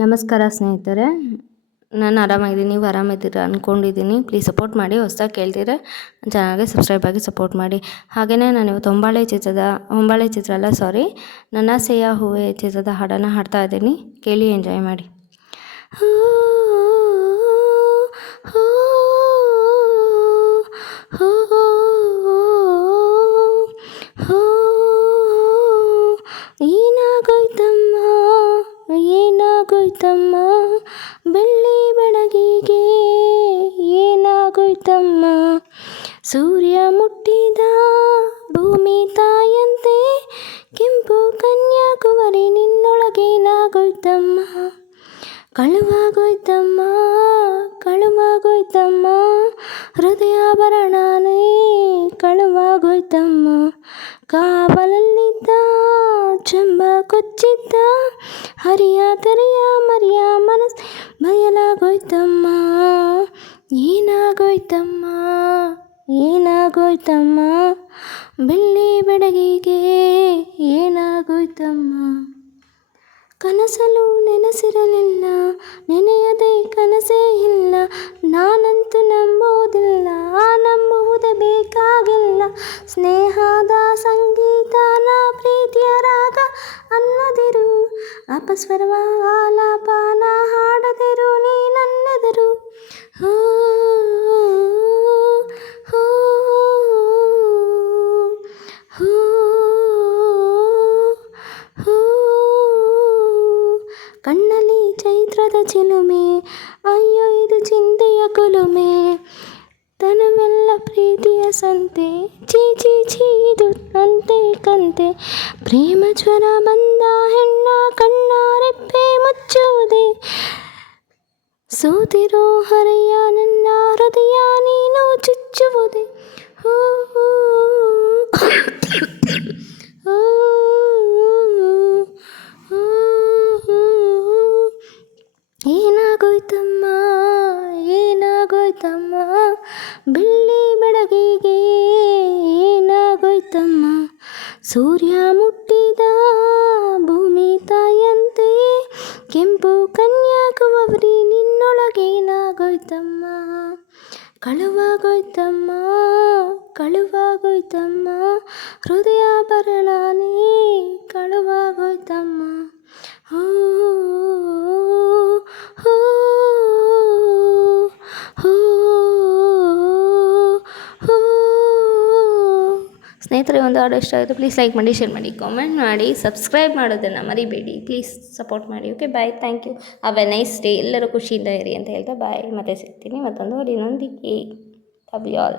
ನಮಸ್ಕಾರ ಸ್ನೇಹಿತರೆ, ನಾನು ಆರಾಮಾಗಿದ್ದೀನಿ. ನೀವು ಆರಾಮಿದ್ದೀರಾ ಅಂದ್ಕೊಂಡಿದ್ದೀನಿ. ಪ್ಲೀಸ್ ಸಪೋರ್ಟ್ ಮಾಡಿ. ಹೊಸ್ದಾಗಿ ಕೇಳ್ತಿದ್ರೆ ಚಾನಲ್ಗೆ ಸಬ್ಸ್ಕ್ರೈಬ್ ಆಗಿ ಸಪೋರ್ಟ್ ಮಾಡಿ. ಹಾಗೆಯೇ ನಾನು ಇವತ್ತು ನನ್ನಾಸೆಯ ಹೂವೆ ಚಿತ್ರದ ಹಾಡನ್ನು ಹಾಡ್ತಾ ಇದ್ದೀನಿ. ಕೇಳಿ ಎಂಜಾಯ್ ಮಾಡಿ. ಹೂ ಹೂ ಹೂ ಹೂ ಏನಾಗೋಯ್ತಮ್ಮ ಏನಾಗೋಯ್ತಮ್ಮ ಬೆಳ್ಳಿ ಬೆಳಗಿಗೆ ಏನಾಗೋಯ್ತಮ್ಮ ಸೂರ್ಯ ಮುಟ್ಟಿದ ಭೂಮಿ ತಾಯಂತೆ ಕೆಂಪು ಕನ್ಯಾಕುಮಾರಿ ನಿನ್ನೊಳಗೇನಾಗೋಯ್ತಮ್ಮ ಕಳುವಾಗೋಯ್ತಮ್ಮ ಕಳುವಾಗೋಯ್ತಮ್ಮ ಹೃದಯಾಭರಣನೇ ಕಳುವಾಗೋಯ್ತಮ್ಮ ಕಾವಲಲ್ಲಿದ್ದ ಚೆಂಬ ಕೊಚ್ಚಿದ್ದ ಹರಿಯ ತೆರೆಯ ಮರಿಯ ಮನಸ್ ಬಯಲಾಗೋಯ್ತಮ್ಮ ಏನಾಗೋಯ್ತಮ್ಮ ಏನಾಗೋಯ್ತಮ್ಮ ಬೆಳ್ಳಿ ಬೆಡಗಿಗೆ ಏನಾಗೋಯ್ತಮ್ಮ ಕನಸಲು ನೆನೆಸಿರಲಿಲ್ಲ ನೆನೆಯದೆ ಕನಸೇ ಇಲ್ಲ ನಾನಂತೂ ನಂಬುವುದಿಲ್ಲ ನಂಬುವುದೇ ಬೇಕಾಗಿಲ್ಲ ಸ್ನೇಹದ ಸಂಗೀತನ ಪ್ರೀತಿಯ ರಾಗ ಅನ್ನದಿರು ಅಪಸ್ವರವ ಆಲಾಪನ ಹಾಡದಿರು ನೀ ನನ್ನೆದರು ಹೋ ಹೋ ಹೋ ಹೋ ಕಣ್ಣಲ್ಲಿ ಚೈತ್ರದ ಚಿಲುಮೆ ಅಯ್ಯೋ ಇದು ಚಿಂತೆಯ ಕುಲುಮೆ ತನವೆಲ್ಲ ಪ್ರೀತಿಯ ಸಂತೆ ಚೀ ಚೀ ಚೀ ಇದು ಅಂತೆ ಕಂತೆ ಪ್ರೇಮ ಜ್ವರ ಬಂದ ಹೆಣ್ಣ ಕಣ್ಣ ರೆಪ್ಪೆ ಮುಚ್ಚುವುದೇ ಸೋತಿರೋ ಹರೆಯ ನನ್ನ ಹೃದಯ ನೀನು ಚುಚ್ಚುವುದೇ ಹೂ ಹೂ ಹೂ ಹೂ ಏನಾಗೋಯ್ತಮ್ಮ ಏನಾಗೋಯ್ತಮ್ಮ ಬೆಳ್ಳಿ ಬೆಳಗಿಗೆ ಏನಾಗೋಯ್ತಮ್ಮ ಸೂರ್ಯ ಮುಟ್ಟಿದ ಭೂಮಿ ತಾಯಂತೆ ಕೆಂಪು ಕನ್ಯಾಕುಮಾರಿ ನಿನ್ನೊಳಗೇನಾಗೋಯ್ತಮ್ಮ ಕಳುವಾಗೋಯ್ತಮ್ಮ ಕಳುವಾಗೋಯ್ತಮ್ಮ ಹೃದಯಾಭರಣನೇ ಕಳುವಾಗೋಯ್ತಮ್ಮ ಹೋ ಹೋ ಹೋ ಹೋ ಸ್ನೇಹಿತರೆ, ಒಂದು ಹಾಡು ಇಷ್ಟ ಆಯಿತು ಪ್ಲೀಸ್ ಲೈಕ್ ಮಾಡಿ, ಶೇರ್ ಮಾಡಿ, ಕಾಮೆಂಟ್ ಮಾಡಿ, ಸಬ್ಸ್ಕ್ರೈಬ್ ಮಾಡೋದನ್ನು ಮರಿಬೇಡಿ. ಪ್ಲೀಸ್ ಸಪೋರ್ಟ್ ಮಾಡಿ. Okay, bye, thank you. Have a nice day. ಎಲ್ಲರೂ ಖುಷಿಯಿಂದ ಇರಿ ಅಂತ ಹೇಳ್ತಾ ಬಾಯ್. ಮತ್ತೆ ಸಿಗ್ತೀನಿ ಮತ್ತೊಂದು ಹಾಡಿನೊಂದಿಗೆ. Love you all.